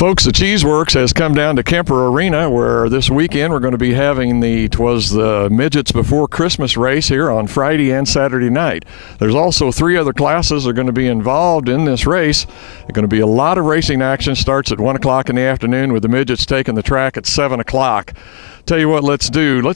Folks, the Cheese Works has come down to Kemper Arena, where this weekend we're going to be having the Twas the Midgets Before Christmas race here on Friday and Saturday night. There's also 3 other classes that are going to be involved in this race. There's going to be a lot of racing action. Starts at 1 o'clock in the afternoon with the Midgets taking the track at 7 o'clock. Tell you what, let's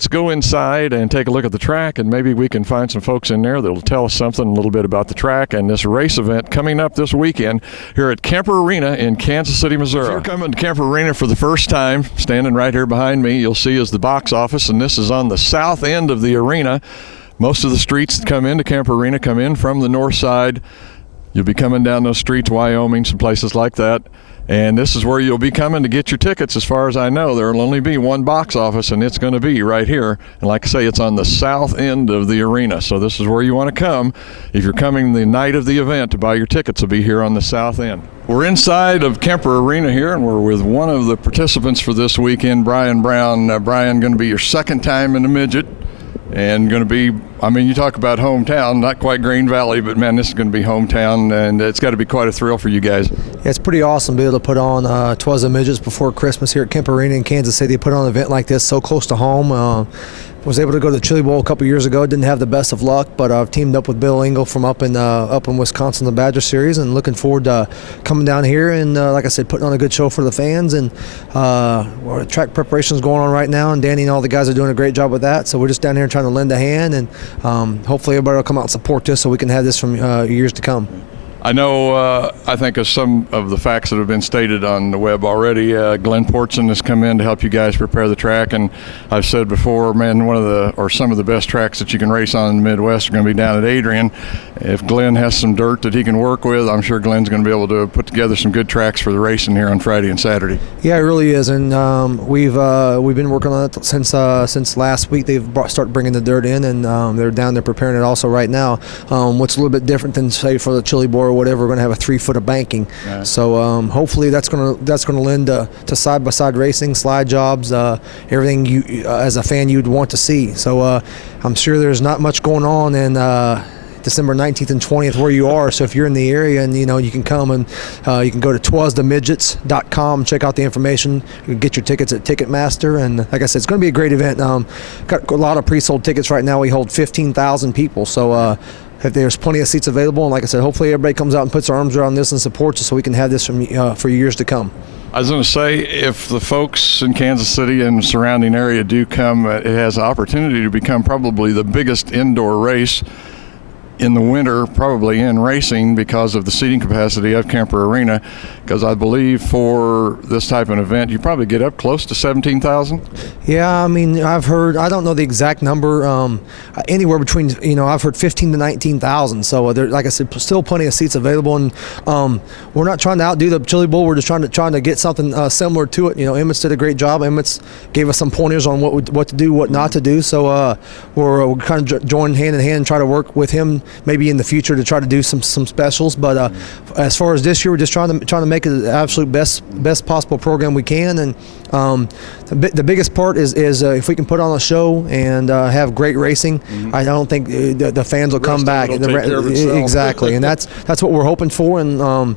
go inside and take a look at the track, and maybe we can find some folks in there that will tell us something a little bit about the track and this race event coming up this weekend here at Kemper Arena in Kansas City, Missouri. If you're coming to Kemper Arena for the first time, standing right here behind me, you'll see is the box office, and this is on the south end of the arena. Most of the streets that come into Kemper Arena come in from the north side. You'll be coming down those streets, Wyoming, some places like that. And this is where you'll be coming to get your tickets. As far as I know, there will only be one box office, and it's going to be right here. And like I say, it's on the south end of the arena. So this is where you want to come. If you're coming the night of the event to buy your tickets, will be here on the south end. We're inside of Kemper Arena here, and we're with one of the participants for this weekend, Brian Brown. Brian, going to be your second time in the midget. And going to be, I mean, you talk about hometown, not quite Green Valley, but man, this is going to be hometown, and it's got to be quite a thrill for you guys. Yeah, it's pretty awesome to be able to put on Twas the Midgets Before Christmas here at Kemper Arena in Kansas City. Put on an event like this so close to home. Was able to go to the Chili Bowl a couple years ago. Didn't have the best of luck, but I've teamed up with Bill Engel from up in Wisconsin, the Badger Series, and looking forward to coming down here and, like I said, putting on a good show for the fans. And track preparations going on right now, and Danny and all the guys are doing a great job with that. So we're just down here trying to lend a hand, and hopefully everybody will come out and support this so we can have this from years to come. I know, I think of some of the facts that have been stated on the web already. Glenn Portson has come in to help you guys prepare the track, and I've said before, man, some of the best tracks that you can race on in the Midwest are going to be down at Adrian. If Glenn has some dirt that he can work with, I'm sure Glenn's going to be able to put together some good tracks for the racing here on Friday and Saturday. Yeah, it really is, and we've been working on it since last week. They've started bringing the dirt in, and they're down there preparing it also right now. What's a little bit different than, say, for the Chili Bowl or whatever, we're going to have a 3 foot of banking. Right. So hopefully that's going to lend to side-by-side racing, slide jobs, everything you as a fan you'd want to see. So I'm sure there's not much going on in December 19th and 20th where you are. So if you're in the area and you can come, and you can go to twasthemidgets.com, check out the information. You can get your tickets at Ticketmaster, and like I said, it's going to be a great event. Got a lot of pre-sold tickets right now. We hold 15,000 people, so there's plenty of seats available, and like I said, hopefully everybody comes out and puts their arms around this and supports us so we can have this for years to come. I was going to say, if the folks in Kansas City and surrounding area do come, it has an opportunity to become probably the biggest indoor race in the winter, probably in racing, because of the seating capacity of Kemper Arena, because I believe for this type of event you probably get up close to 17,000. Yeah, I mean, I've heard, I don't know the exact number, anywhere between, I've heard 15 to 19,000. So there, like I said, still plenty of seats available, and we're not trying to outdo the Chili Bowl. We're just trying to get something similar to it. Emmets did a great job. Emmets gave us some pointers on what to do, what not to do. So we're kind of joining hand in hand and try to work with him maybe in the future to try to do some specials. But as far as this year, we're just trying to make it the absolute best possible program we can. And the biggest part is if we can put on a show and have great racing. Mm-hmm. I don't think the fans will come back. Exactly, and that's what we're hoping for. And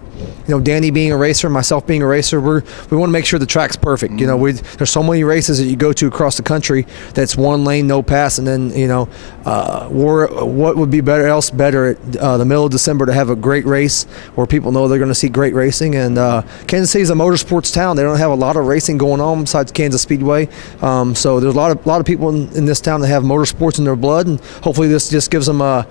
Danny being a racer, myself being a racer, we want to make sure the track's perfect. Mm-hmm. There's so many races that you go to across the country that's one lane, no pass, and then what would be better at the middle of December to have a great race where people know they're going to see great racing. And Kansas City is a motorsports town. They don't have a lot of racing going on besides Kansas Speedway. So there's a lot of people in this town that have motorsports in their blood, and hopefully this just gives them a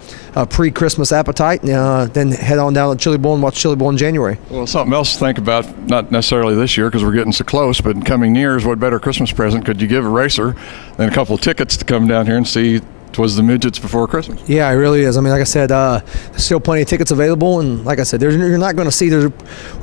pre-Christmas appetite, and then head on down to Chili Bowl and watch Chili Bowl in January. Well, something else to think about, not necessarily this year because we're getting so close, but in coming years, what better Christmas present could you give a racer than a couple of tickets to come down here and see Twas the Midgets Before Christmas? Yeah, it really is. I mean, like I said, there's still plenty of tickets available, and like I said, you're not going to see. There's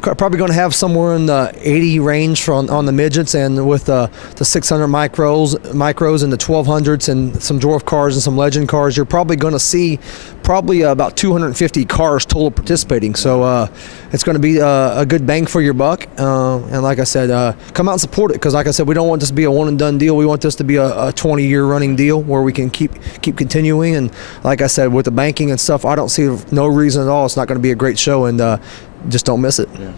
probably going to have somewhere in the 80 range on the midgets, and with the 600 micros and the 1200s and some dwarf cars and some legend cars, you're probably going to see about 250 cars total participating. So it's going to be a good bang for your buck. And like I said, come out and support it, because like I said, we don't want this to be a one and done deal. We want this to be a 20-year running deal where we can keep continuing. And like I said, with the banking and stuff, I don't see no reason at all it's not going to be a great show, and just don't miss it. Yeah.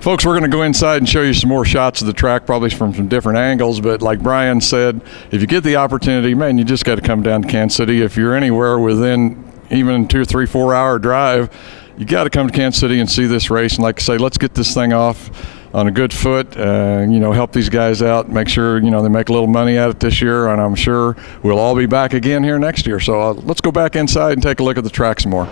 Folks, we're going to go inside and show you some more shots of the track, probably from some different angles. But like Brian said, if you get the opportunity, man, you just got to come down to Kansas City. If you're anywhere within even 2 or 3, 4 hour drive, you got to come to Kansas City and see this race. And like I say, let's get this thing off on a good foot, help these guys out, make sure, they make a little money at it this year, and I'm sure we'll all be back again here next year. So let's go back inside and take a look at the track some more.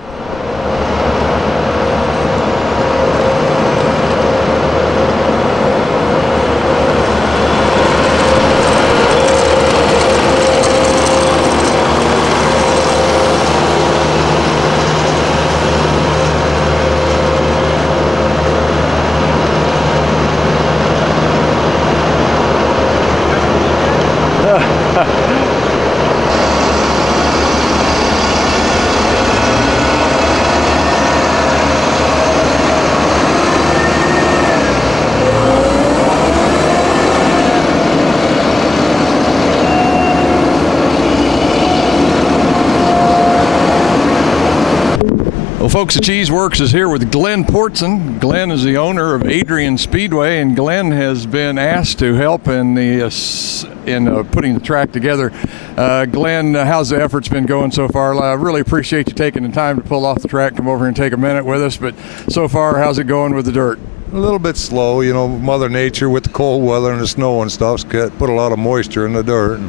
Well, folks, the Cheese Works is here with Glenn Portson. Glenn is the owner of Adrian Speedway, and Glenn has been asked to help in putting the track together. Glenn, how's the efforts been going so far? I really appreciate you taking the time to pull off the track, come over here and take a minute with us. But so far, how's it going with the dirt? A little bit slow, Mother Nature with the cold weather and the snow and stuff's put a lot of moisture in the dirt.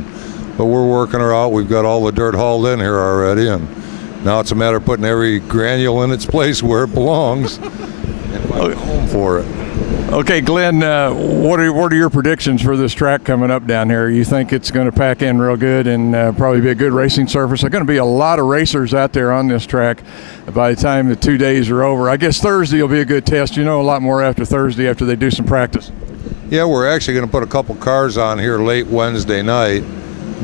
But we're working her out. We've got all the dirt hauled in here already, and now it's a matter of putting every granule in its place where it belongs and finding a home for it. Okay, Glenn, what are your predictions for this track coming up down here? You think it's going to pack in real good and probably be a good racing surface? There's going to be a lot of racers out there on this track by the time the 2 days are over. I guess Thursday will be a good test. A lot more after Thursday after they do some practice. Yeah, we're actually going to put a couple cars on here late Wednesday night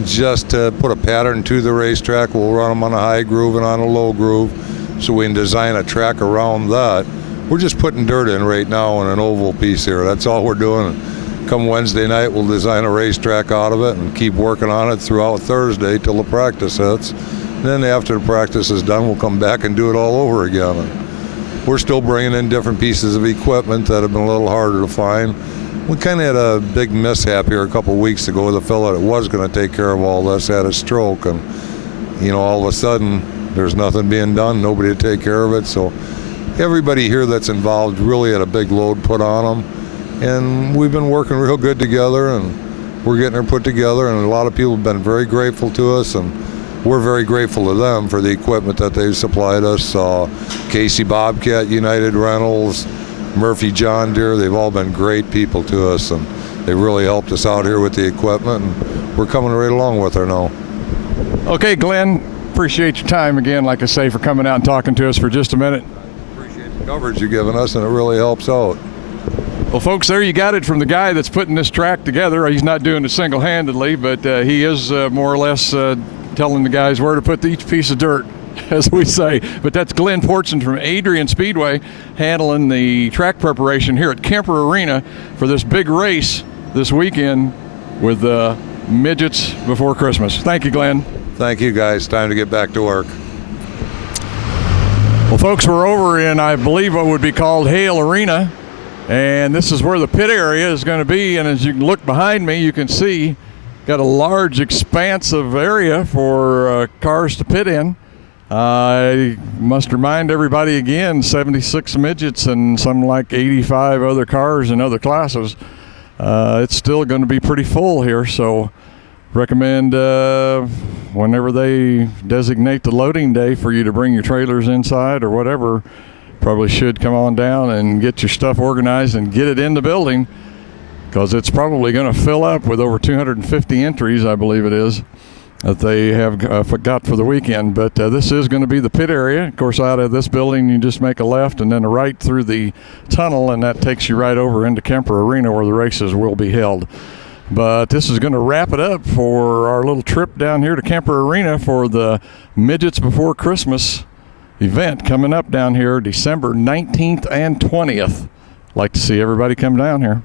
just to put a pattern to the racetrack. We'll run them on a high groove and on a low groove so we can design a track around that. We're just putting dirt in right now in an oval piece here. That's all we're doing. Come Wednesday night, we'll design a racetrack out of it and keep working on it throughout Thursday till the practice hits. And then after the practice is done, we'll come back and do it all over again. And we're still bringing in different pieces of equipment that have been a little harder to find. We kind of had a big mishap here a couple of weeks ago. The fellow that was going to take care of all this had a stroke, and all of a sudden there's nothing being done, nobody to take care of it. So everybody here that's involved really had a big load put on them, and we've been working real good together, and we're getting her put together, and a lot of people have been very grateful to us, and we're very grateful to them for the equipment that they've supplied us. Casey Bobcat, United Rentals, Murphy John Deere, they've all been great people to us, and they really helped us out here with the equipment, and we're coming right along with her now. Okay, Glenn, appreciate your time again, like I say, for coming out and talking to us for just a minute. Appreciate the coverage you've given us, and it really helps out. Well, folks, there you got it from the guy that's putting this track together. He's not doing it single-handedly, but he is more or less telling the guys where to put each piece of dirt, as we say. But that's Glenn Portson from Adrian Speedway handling the track preparation here at Kemper Arena for this big race this weekend with the Midgets before Christmas. Thank you, Glenn. Thank you, guys. Time to get back to work. Well, folks, we're over in, I believe, what would be called Hale Arena, and this is where the pit area is going to be. And as you can look behind me, you can see got a large expanse of area for cars to pit in. I must remind everybody again, 76 midgets and some like 85 other cars in other classes. It's still going to be pretty full here, so recommend whenever they designate the loading day for you to bring your trailers inside or whatever, probably should come on down and get your stuff organized and get it in the building, because it's probably going to fill up with over 250 entries, I believe it is, that they have got for the weekend. But this is going to be the pit area. Of course, out of this building, you just make a left and then a right through the tunnel, and that takes you right over into Kemper Arena where the races will be held. But this is going to wrap it up for our little trip down here to Kemper Arena for the Midgets Before Christmas event coming up down here December 19th and 20th. Like to see everybody come down here.